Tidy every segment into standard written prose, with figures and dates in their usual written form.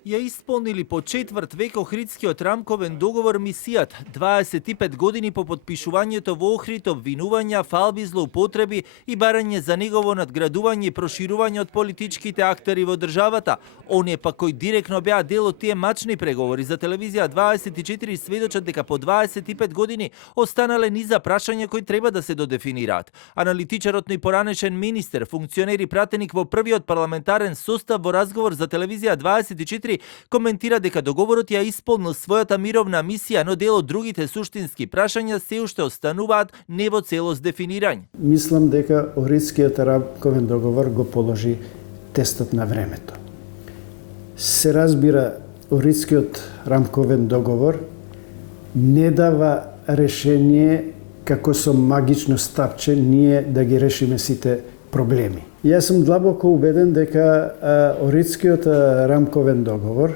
Ја исполнили по четврт век Охридскиот рамковен договор мисијат, 25 години по подпишувањето во Охрид, обвинувања, фалби, злоупотреби и барање за негово надградување и проширување од политичките актери во државата. Оние пак кои директно беа дел од тие мачни преговори за телевизија 24 сведочат дека по 25 години останале низа прашања кои треба да се додефинираат. Аналитичарот и поранешен министер, функционер и пратеник во првиот парламентарен состав во разговор за телевизија 24 коментира дека договорот ја исполнил својата мировна мисија, но дел од другите суштински прашања се уште остануваат не во целост дефинирање. Мислам дека Охридскиот рамковен договор го положи тестот на времето. Се разбира, Охридскиот рамковен договор не дава решение како со магично стапче ние да ги решиме сите проблеми. Јас сум длабоко убеден дека Охридскиот рамковен договор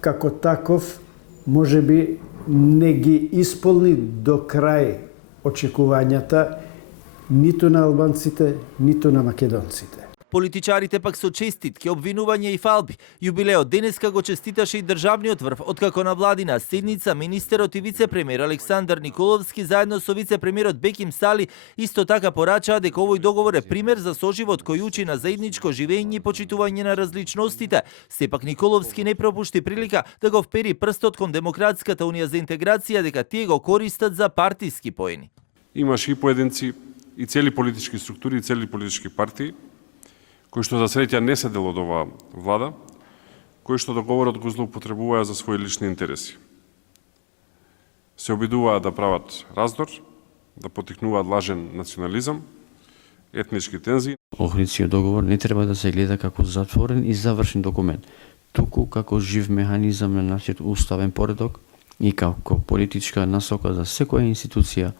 како таков можеби не ги исполни до крај очекувањата ниту на албанците, ниту на македонците. Политичарите пак со честитки, обвинувања и фалби. Јубилеот денеска го честиташе и државниот врв, откако на владина седница министерот и вице-премиер Александар Николовски заедно со вице-премиерот Беким Сали исто така порачаа дека овој договор е пример за соживот кој учи на заедничко живење и почитување на различностите. Сепак Николовски не пропушти прилика да го впери прстот кон Демократската унија за интеграција дека тие го користат за партиски поени. Имаше и поединци и цели политички структури и цели политички партии кои што за среќа не се дел од оваа влада, кои што договорот го злоупотребуваа за своји лични интереси. Се обидуваа да прават раздор, да поттикнуваат лажен национализам, етнички тензии. Охридскиот договор не треба да се гледа како затворен и завршен документ, туку како жив механизам на нашиот уставен поредок и како политичка насока за секоја институција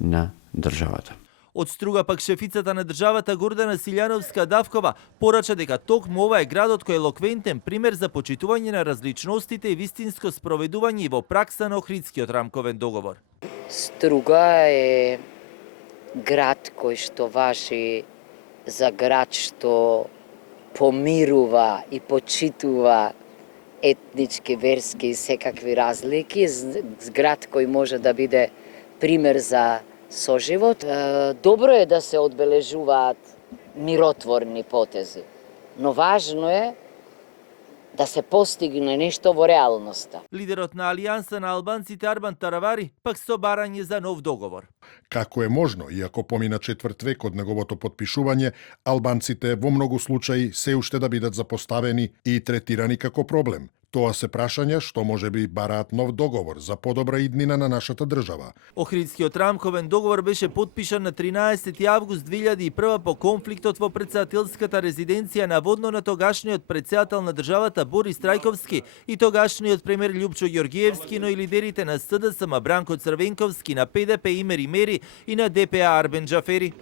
на државата. Од Струга пак шефицата на државата Гордана Силјановска-Давкова порача дека токму ова е градот кој е елоквентен пример за почитување на различностите и вистинско спроведување и во пракса на Охридскиот рамковен договор. Струга е град кој што важи за град што помирува и почитува етнички, верски и секакви разлики, град кој може да биде пример за соживот. Добро е да се одбележуваат миротворни потези, но важно е да се постигне нешто во реалноста. Лидерот на Алијанса на албанците Арбан Таравари пак со барање за нов договор. Како е можно, иако помина четврт век од неговото подпишување, албанците во многу случаи се уште да бидат запоставени и третирани како проблем. Тоа се прашања што можеби бараат нов договор за подобра иднина на нашата држава. Охридскиот рамковен договор беше потпишан на 13 август 2001 по конфликтот во претседателската резиденција наводно на тогашниот претседател на државата Борис Трајковски и тогашниот премиер Љупчо Ѓоргиевски, но и лидерите на СДСМ Бранко Црвенковски, на ПДП Имер Имери и на ДПА Арбен Џафери.